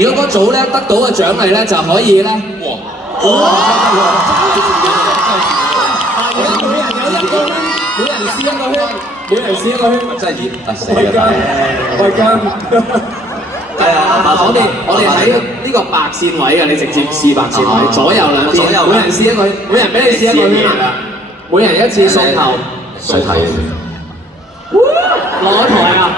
如果嗰組咧得到嘅獎勵咧，就可以咧，哇！而家每人有1個圈，每人試1個圈，每人試1個圈，真係熱死啦！我哋喺呢個白線位嘅，你直接試白線位，左右兩邊，每人試1個圈，每人俾你試1個圈啊！每人1次送頭，想睇攞台啊！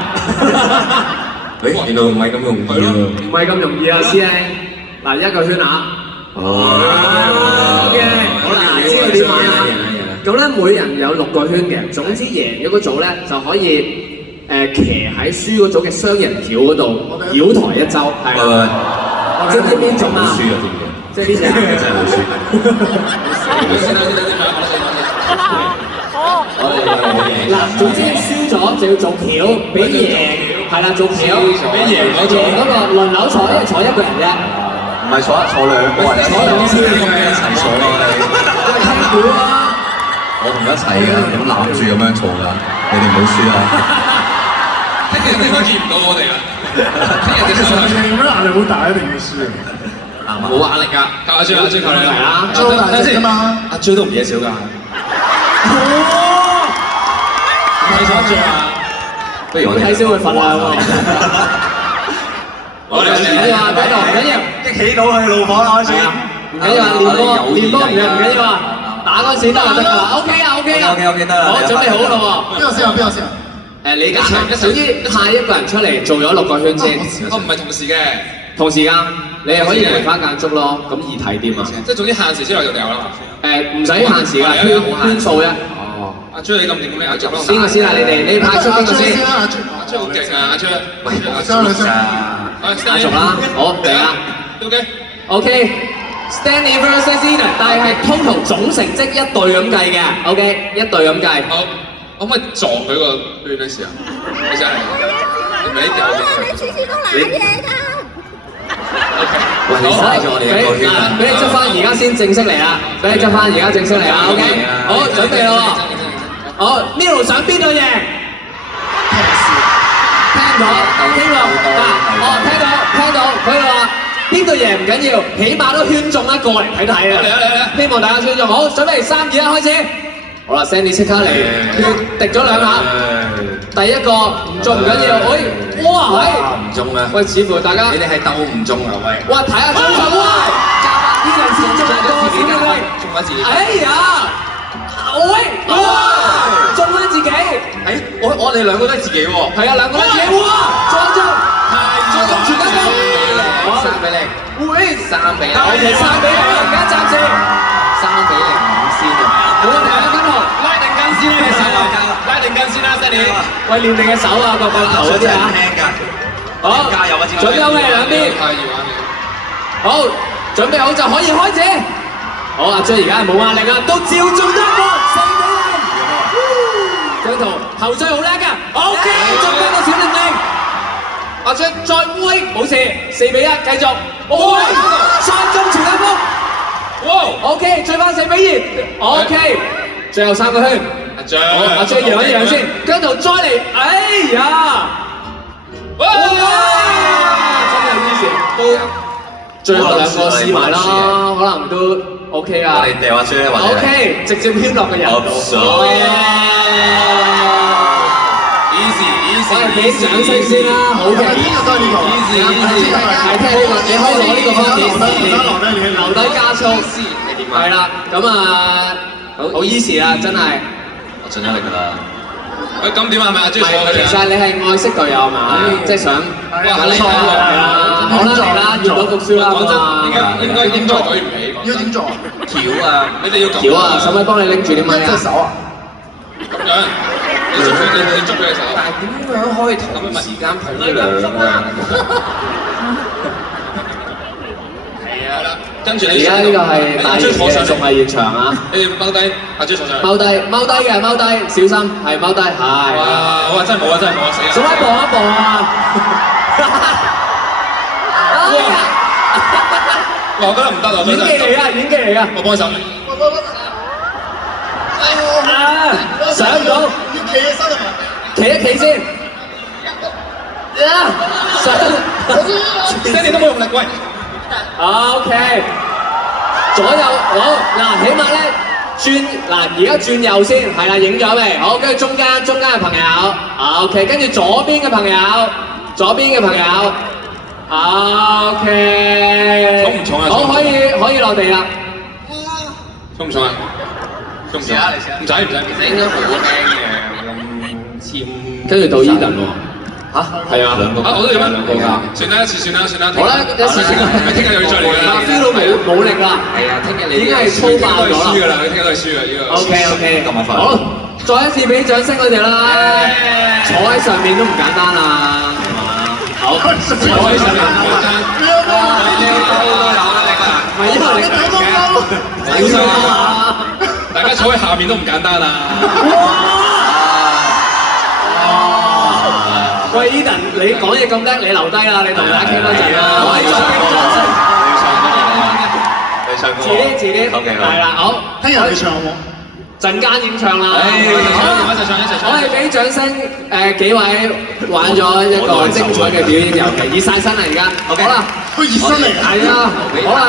原來唔係咁容易啊！唔係咁容易啊，師兄。嗱，1個圈啊！OK， 好啦，知道點玩啦。咁咧，每人有6個圈嘅，總之贏咗嗰組咧就可以騎喺輸嗰組嘅雙人轎嗰度繞台一周。係啊，即係邊種啊？輸啊！即係呢隻真係好輸。嗱，總之輸咗就要做轎，俾贏。係啦，做轎，俾贏嗰個輪流坐，因為坐1個人啫。唔係坐2人，坐2次一齊坐咯。聽估啊！我同一齊㗎，咁攬住咁樣坐㗎，你哋唔好輸啊！聽日應該見唔到我哋啦。有咩壓力好大？一定要輸。冇壓力㗎，靠阿 J 靠你啦。做大隻㗎嘛？阿 J 都唔嘢少㗎。睇咗阿 J 啊！不如我睇先會瞓啦喎！我哋唔緊要啊，繼續唔緊要，激起到佢怒火啦開始。唔緊要啊，練波唔緊要啊，打嗰陣時得就得㗎啦。OK 啊 OK 啊 OK 得啦。好，準備好啦喎！邊個先啊？邊個先啊？你而家總之派1個人出嚟做咗6個圈先。我唔係同時嘅，同時間你係可以梅花間竹咯，咁易睇啲嘛。即係總之限時之內就掉啦。唔使限時㗎，圈數啫。阿 J 你咁掂，咁你阿 J 咯。邊個先啊？你派出邊個先？阿 J 好勁啊！阿 J，喂，張女士，阿續啦，好嚟啦。OK，Stanley versus Eden， 但係 total 總成績1隊咁計嘅。OK， 1隊咁計。好，可唔可以撞佢個圈嗰時啊？你真係，你咪掉你次次都賴嘢㗎。喂，你嘥咗我哋1個圈啊！俾你執翻，而家先正式嚟啦！俾你執翻，而家正式嚟啦 ！OK， 好，準備啦喎！好 ，Milo 想邊隊贏？聽到，聽到，佢話邊隊贏唔緊要，起碼都圈中1個嚟睇睇啊！嚟！希望大家圈中，好，準備3、2、1開始！好啦 ，Sandy 即刻嚟，滴咗2下，第一個唔中唔緊要，哇係唔中啊！喂，似乎大家你哋係鬥唔中啊喂！哇，睇下中手喂，呢人先中1個，中翻自己。哎呀！喂！中翻自己！我哋2個都係自己喎。係啊，2個都係自己。哇！中！中全得分。3比0。喂！3比0。我哋3比0，而家暫時3比0領先啊！冇問題啊，跟住拉定筋先啦，你手啊！拉定筋先啦，Sandy。喂，練你嘅手啊，個頭嗰啲啊。好，加油啊！準備好未兩邊？太易玩嘅。好，準備好就可以開始。好，阿 J 而家係冇壓力啊，都照中咗一個4比0。張圖後追好叻㗎 ，OK， 中翻個小玲玲。阿 J 再威，冇事，4比1，繼續。喂，3中全一波。哇 ，OK， 追翻4比2 ，OK， 最後3個圈。好，阿 J 讓一讓先，姜圖再嚟，哎呀，哇，真係easy，都最後2個試埋啦，可能都 OK 啊。我哋掉阿 J 或者 OK， 直接圈落個人度。easy， 俾掌聲先啦，好嘅。easy， 係聽呢個，你可以攞呢個方面，留低加速。你點啊？係啦，咁啊，好 easy 啦，真係。我盡咗力㗎啦。喂，咁點啊？係咪阿 J 唔係，其實你係愛惜隊友嘛，即係想哇，你係啦，好啦嚟啦，遇到復甦啦講真，嘛。應該舉唔起。要點做啊？橋啊！你哋要咁。橋啊，使唔使幫你拎住啲咪啊？隻手啊！咁樣，你捉佢隻手。但係點樣可以同時間捧呢2個啊？係啊，跟住而家呢個係大型嘅綜藝現場啊！你踎低，阿 J 坐上去。踎低嘅，踎低，小心，係踎低，係。哇！我話真係冇啊，真係冇啊，死啊！做乜磅一磅啊？哇！我覺得唔得啊，演技嚟㗎，演技嚟㗎。我幫手。上唔到，要企起身啊嘛！企一企先。上。，Stanley 都冇用力，喂。 OK， 左右好嗱，起碼咧轉嗱，而家轉右先，係啦，影咗未？好，跟住中間嘅朋友 ，OK， 跟住左邊嘅朋友，OK， 重唔重啊？好，可以落地啦。重唔重啊？重唔重啊？唔使，應該好輕嘅，咁簽。跟住到 Eden 喎。 嚇，係啊，兩個啊，我都有咩？兩個㗎。算啦，一次算啦。好啦，一次算啦。聽日又要再嚟㗎啦。feel 到冇力啦。係啊，聽日你已經係粗爆咗啦。輸㗎啦，你聽日都係輸㗎呢個。OK， 好，再一次俾掌聲佢哋啦。坐喺上面都唔簡單啊。好，坐喺上面唔簡單。唔係因為你嘅，大家坐喺下面都唔簡單啊。 喂 ，Eden， 你講嘢咁叻，你留低啦，你同大家傾多陣啦。我哋再唱歌。遲啲，係啦，好。聽日你唱好冇？陣間演唱啦。一齊唱。我哋俾掌聲幾位玩咗一個精彩嘅表演遊戲，熱晒身啦而家。好啦，佢熱身嚟。係啊，好啦，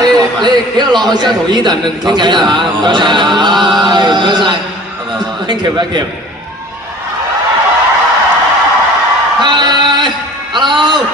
你幾個落去之後同 Eden 傾偈啦嚇，唔該晒，唔該晒 ，thank you。 Hi，hello。